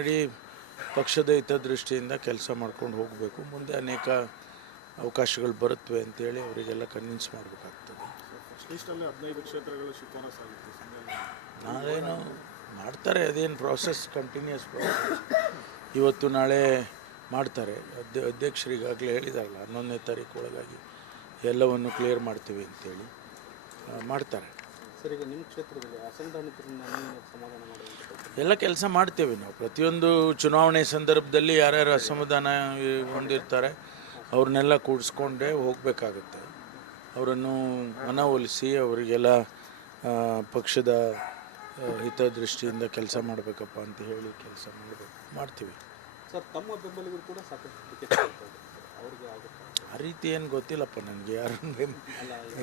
ಇಡೀ ಪಕ್ಷದ ಹಿತದೃಷ್ಟಿಯಿಂದ ಕೆಲಸ ಮಾಡ್ಕೊಂಡು ಹೋಗಬೇಕು. ಮುಂದೆ ಅನೇಕ ಅವಕಾಶಗಳು ಬರುತ್ತವೆ ಅಂತೇಳಿ ಅವರಿಗೆಲ್ಲ ಕನ್ವಿನ್ಸ್ ಮಾಡಬೇಕಾಗ್ತದೆ. ನಾವೇನು ಮಾಡ್ತಾರೆ, ಅದೇನು ಪ್ರಾಸೆಸ್, ಕಂಟಿನ್ಯೂಸ್ ಪ್ರಾಸೆಸ್. ಇವತ್ತು ನಾಳೆ ಮಾಡ್ತಾರೆ. ಅಧ್ಯಕ್ಷರಿಗಾಗಲೇ ಹೇಳಿದಾರಲ್ಲ, 11ನೇ ತಾರೀಕು ಒಳಗಾಗಿ ಎಲ್ಲವನ್ನು ಕ್ಲಿಯರ್ ಮಾಡ್ತೀವಿ ಅಂತೇಳಿ ಮಾಡ್ತಾರೆ. ಸರ್, ಈಗ ನಿಮ್ಮ ಕ್ಷೇತ್ರದಲ್ಲಿ ಅಸಂಧಾನಿತರನ್ನ ಸಮಾಧಾನ ಮಾಡುವಂಥ ಎಲ್ಲ ಕೆಲಸ ಮಾಡ್ತೇವೆ ನಾವು. ಪ್ರತಿಯೊಂದು ಚುನಾವಣೆ ಸಂದರ್ಭದಲ್ಲಿ ಯಾರ್ಯಾರು ಅಸಮಾಧಾನ ಹೊಂದಿರ್ತಾರೆ ಅವ್ರನ್ನೆಲ್ಲ ಕೂಡಿಸ್ಕೊಂಡೇ ಹೋಗಬೇಕಾಗುತ್ತೆ. ಅವರನ್ನು ಮನವೊಲಿಸಿ ಅವರಿಗೆಲ್ಲ ಪಕ್ಷದ ಹಿತದೃಷ್ಟಿಯಿಂದ ಕೆಲಸ ಮಾಡಬೇಕಪ್ಪ ಅಂತ ಹೇಳಿ ಕೆಲಸ ಮಾಡ್ತೀವಿ. ಸರ್, ತಮ್ಮ ಬೆಂಬಲಿಗರು ಕೂಡ ಸಾಕಷ್ಟು ಟಿಕೆಟ್ ಅವ್ರಿಗೆ ಆಗುತ್ತೆ ಆ ರೀತಿ ಏನು ಗೊತ್ತಿಲ್ಲಪ್ಪ ನನಗೆ. ಯಾರು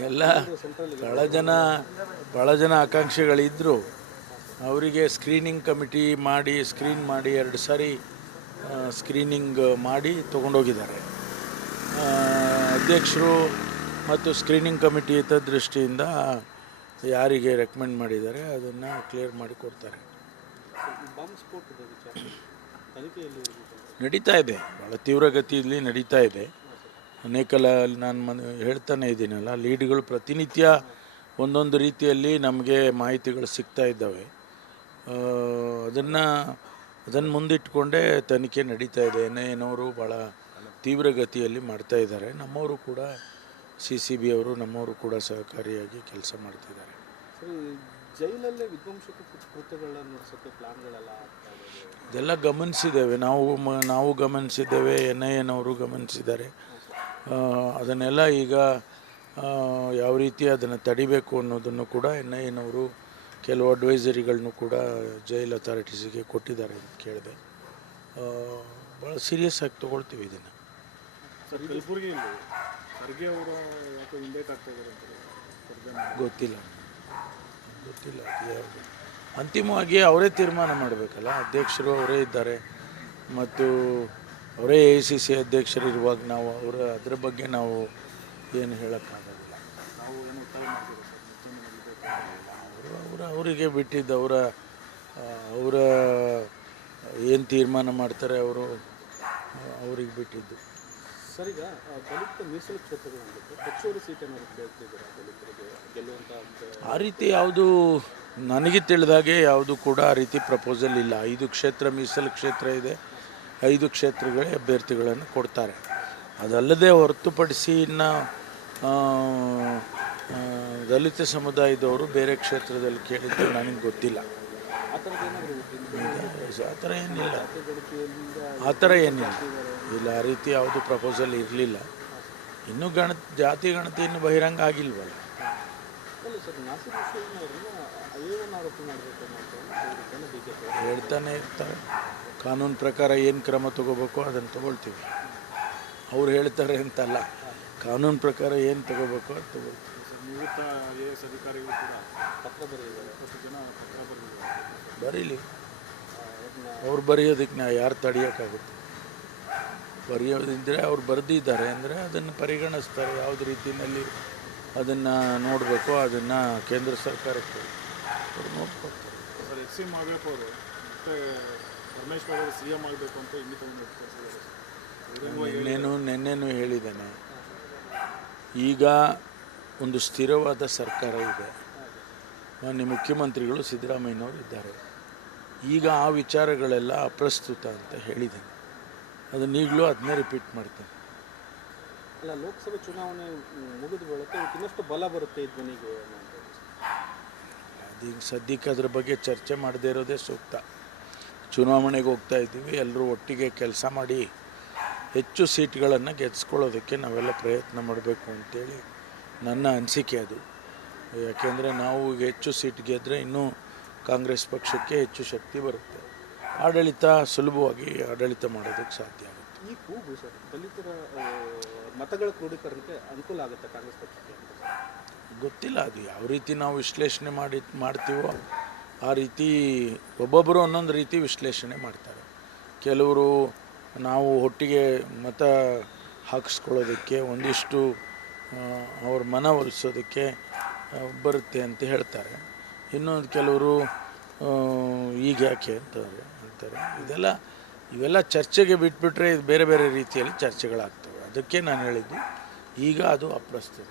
ಎಲ್ಲ ಭಾಳ ಜನ ಆಕಾಂಕ್ಷಿಗಳಿದ್ದರು. ಅವರಿಗೆ ಸ್ಕ್ರೀನಿಂಗ್ ಕಮಿಟಿ ಮಾಡಿ ಸ್ಕ್ರೀನ್ ಮಾಡಿ 2 ಸಾರಿ ಸ್ಕ್ರೀನಿಂಗ್ ಮಾಡಿ ತೊಗೊಂಡೋಗಿದ್ದಾರೆ. ಅಧ್ಯಕ್ಷರು ಮತ್ತು ಸ್ಕ್ರೀನಿಂಗ್ ಕಮಿಟಿ ಹಿತದೃಷ್ಟಿಯಿಂದ ಯಾರಿಗೆ ರೆಕಮೆಂಡ್ ಮಾಡಿದ್ದಾರೆ ಅದನ್ನು ಕ್ಲಿಯರ್ ಮಾಡಿ ಕೊಡ್ತಾರೆ. ನಡೀತಾ ಇದೆ, ಭಾಳ ತೀವ್ರಗತಿಯಲ್ಲಿ ನಡೀತಾ ಇದೆ. ಅನೇಕ ನಾನು ಹೇಳ್ತಾನೆ ಇದ್ದೀನಲ್ಲ, ಲೀಡ್ಗಳು ಪ್ರತಿನಿತ್ಯ ಒಂದೊಂದು ರೀತಿಯಲ್ಲಿ ನಮಗೆ ಮಾಹಿತಿಗಳು ಸಿಗ್ತಾ ಇದ್ದಾವೆ. ಅದನ್ನು ಮುಂದಿಟ್ಕೊಂಡೇ ತನಿಖೆ ನಡೀತಾ ಇದೆ. ಎನ್ಐಎನವರು ಭಾಳ ತೀವ್ರಗತಿಯಲ್ಲಿ ಮಾಡ್ತಾ ಇದ್ದಾರೆ. ನಮ್ಮವರು ಕೂಡ CCB ಅವರು ನಮ್ಮವರು ಕೂಡ ಸಹಕಾರಿಯಾಗಿ ಕೆಲಸ ಮಾಡ್ತಿದ್ದಾರೆ. ಜೈಲಲ್ಲೇ ವಿಧ್ವಂಸಕ ಕೃತ್ಯಗಳನ್ನು ನಡೆಸೋಕ್ಕೆ ಪ್ಲಾನ್ಗಳೆಲ್ಲ ಇದೆಲ್ಲ ಗಮನಿಸಿದ್ದೇವೆ, ನಾವು ಗಮನಿಸಿದ್ದೇವೆ, NIAನವರು ಗಮನಿಸಿದ್ದಾರೆ. ಅದನ್ನೆಲ್ಲ ಈಗ ಯಾವ ರೀತಿ ಅದನ್ನು ತಡಿಬೇಕು ಅನ್ನೋದನ್ನು ಕೂಡ NIAನವರು ಕೆಲವು ಅಡ್ವೈಸರಿಗಳನ್ನು ಕೂಡ ಜೈಲ್ ಅಥಾರಿಟೀಸಿಗೆ ಕೊಟ್ಟಿದ್ದಾರೆ ಅಂತ ಕೇಳಿದೆ. ಭಾಳ ಸೀರಿಯಸ್ ಆಗಿ ತೊಗೊಳ್ತೀವಿ ಇದನ್ನು. ಗೊತ್ತಿಲ್ಲ. ಅಂತಿಮವಾಗಿ ಅವರೇ ತೀರ್ಮಾನ ಮಾಡಬೇಕಲ್ಲ. ಅಧ್ಯಕ್ಷರು ಅವರೇ ಇದ್ದಾರೆ ಮತ್ತು ಅವರೇ AICC ಅಧ್ಯಕ್ಷರು ಇರುವಾಗ ನಾವು ಅದರ ಬಗ್ಗೆ ನಾವು ಏನು ಹೇಳೋಕ್ಕಾಗೋದಿಲ್ಲ. ಅವರಿಗೆ ಬಿಟ್ಟಿದ್ದು, ಅವರ ಏನು ತೀರ್ಮಾನ ಮಾಡ್ತಾರೆ ಅವ್ರಿಗೆ ಬಿಟ್ಟಿದ್ದು. ಸರ್, ಈಗ ದಲಿತ ಮೀಸಲು ಕ್ಷೇತ್ರಗಳಲ್ಲಿ ಹೆಚ್ಚುವರಿ ಸೀಟನ್ನು ಕೇಳ್ತಿದ್ದಾರೆ ದಲಿತರಿಗೆ ಗೆಲ್ಲುವಂಥ. ಆ ರೀತಿ ಯಾವುದು ನನಗೆ ತಿಳಿದಾಗೆ ಯಾವುದು ಕೂಡ ಆ ರೀತಿ ಪ್ರಪೋಸಲ್ ಇಲ್ಲ. 5 ಕ್ಷೇತ್ರ ಮೀಸಲು ಕ್ಷೇತ್ರ ಇದೆ, 5 ಕ್ಷೇತ್ರಗಳೇ ಅಭ್ಯರ್ಥಿಗಳನ್ನು ಕೊಡ್ತಾರೆ. ಅದಲ್ಲದೆ ಹೊರತುಪಡಿಸಿ ಇನ್ನು ದಲಿತ ಸಮುದಾಯದವರು ಬೇರೆ ಕ್ಷೇತ್ರದಲ್ಲಿ ಕೇಳಿದ್ದು ನನಗೆ ಗೊತ್ತಿಲ್ಲ. ಆ ಥರ ಏನಿಲ್ಲ. ಆ ರೀತಿ ಯಾವುದು ಪ್ರಪೋಸಲ್ ಇರಲಿಲ್ಲ. ಇನ್ನೂ ಜಾತಿ ಗಣತಿ ಇನ್ನೂ ಬಹಿರಂಗ ಆಗಿಲ್ವಲ್ಲ. ಹೇಳ್ತಾನೆ ಇರ್ತಾರೆ. ಕಾನೂನು ಪ್ರಕಾರ ಏನು ಕ್ರಮ ತಗೋಬೇಕು ಅದನ್ನು ತಗೊಳ್ತೀವಿ. ಅವ್ರು ಹೇಳ್ತಾರೆ ಅಂತಲ್ಲ, ಕಾನೂನು ಪ್ರಕಾರ ಏನು ತಗೋಬೇಕು ಅದು ತಗೊಳ್ತೀವಿ. ಬರೀಲಿ, ಅವ್ರು ಬರೆಯೋದಕ್ಕೆ ನಾವು ಯಾರು ತಡೆಯೋಕ್ಕಾಗುತ್ತೆ? ಬರೆಯೋದಿದ್ದರೆ ಅವ್ರು ಬರೆದಿದ್ದಾರೆ ಅಂದರೆ ಅದನ್ನು ಪರಿಗಣಿಸ್ತಾರೆ. ಯಾವುದೇ ರೀತಿಯಲ್ಲಿ ಅದನ್ನು ನೋಡಬೇಕು ಅದನ್ನು ಕೇಂದ್ರ ಸರ್ಕಾರಕ್ಕೆ ಅವ್ರು ನೋಡ್ಕೊಡ್ತಾರೆ. ನಿನ್ನೆನೂ ಹೇಳಿದ್ದೇನೆ. ಈಗ ಒಂದು ಸ್ಥಿರವಾದ ಸರ್ಕಾರ ಇದೆ. ಮಾನ್ಯ ಮುಖ್ಯಮಂತ್ರಿಗಳು ಸಿದ್ದರಾಮಯ್ಯನವರು ಇದ್ದಾರೆ. ಈಗ ಆ ವಿಚಾರಗಳೆಲ್ಲ ಅಪ್ರಸ್ತುತ ಅಂತ ಹೇಳಿದ್ದೇನೆ. ಅದನ್ನ ಈಗಲೂ ಅದನ್ನೇ ರಿಪೀಟ್ ಮಾಡ್ತೇನೆ. ಅಲ್ಲ, ಲೋಕಸಭೆ ಚುನಾವಣೆ ಮುಗಿದ ಬಳಿಕ ಇನ್ನಷ್ಟು ಬಲ ಬರುತ್ತೆ ಈ ಧ್ವನಿಗೆ. ಅದೀಗ ಸದ್ಯಕ್ಕೆ ಅದ್ರ ಬಗ್ಗೆ ಚರ್ಚೆ ಮಾಡದೇ ಇರೋದೇ ಸೂಕ್ತ. ಚುನಾವಣೆಗೆ ಹೋಗ್ತಾ ಇದ್ದೀವಿ, ಎಲ್ಲರೂ ಒಟ್ಟಿಗೆ ಕೆಲಸ ಮಾಡಿ ಹೆಚ್ಚು ಸೀಟ್ಗಳನ್ನು ಗೆಲ್ಲಿಸ್ಕೊಳ್ಳೋದಕ್ಕೆ ನಾವೆಲ್ಲ ಪ್ರಯತ್ನ ಮಾಡಬೇಕು ಅಂತೇಳಿ ನನ್ನ ಅನಿಸಿಕೆ ಅದು. ಯಾಕೆಂದರೆ ನಾವು ಹೆಚ್ಚು ಸೀಟ್ ಗೆದ್ದರೆ ಇನ್ನೂ ಕಾಂಗ್ರೆಸ್ ಪಕ್ಷಕ್ಕೆ ಹೆಚ್ಚು ಶಕ್ತಿ ಬರುತ್ತೆ. ಆಡಳಿತ ಸುಲಭವಾಗಿ ಆಡಳಿತ ಮಾಡೋದಕ್ಕೆ ಸಾಧ್ಯ ಆಗುತ್ತೆ. ಈ ಕೂಗು ಸರ್ ದಲಿತರ ಮತಗಳ ಕ್ರೋಢೀಕರಣಕ್ಕೆ ಅನುಕೂಲ ಆಗುತ್ತೆ ಕಾಂಗ್ರೆಸ್ ಪಕ್ಷಕ್ಕೆ? ಗೊತ್ತಿಲ್ಲ, ಅದು ಯಾವ ರೀತಿ ನಾವು ವಿಶ್ಲೇಷಣೆ ಮಾಡ್ತೀವೋ ಆ ರೀತಿ ಒಬ್ಬೊಬ್ಬರು ಒಂದೊಂದು ರೀತಿ ವಿಶ್ಲೇಷಣೆ ಮಾಡ್ತಾರೆ. ಕೆಲವರು ನಾವು ಒಟ್ಟಿಗೆ ಮತ ಹಾಕಿಸ್ಕೊಳ್ಳೋದಕ್ಕೆ ಒಂದಿಷ್ಟು ಅವ್ರ ಮನವೊಲಿಸೋದಕ್ಕೆ ಬರುತ್ತೆ ಅಂತ ಹೇಳ್ತಾರೆ. ಇನ್ನೊಂದು ಕೆಲವರು ಈಗ ಯಾಕೆ ಅಂತಾರೆ ಅಂತ ಮಾಡ್ತಾರೆ. ಇವೆಲ್ಲ ಚರ್ಚೆಗೆ ಬಿಟ್ಬಿಟ್ರೆ ಇದು ಬೇರೆ ಬೇರೆ ರೀತಿಯಲ್ಲಿ ಚರ್ಚೆಗಳಾಗ್ತವೆ. ಅದಕ್ಕೆ ನಾನು ಹೇಳಿದ್ದು ಈಗ ಅದು ಅಪ್ರಸ್ತುತ.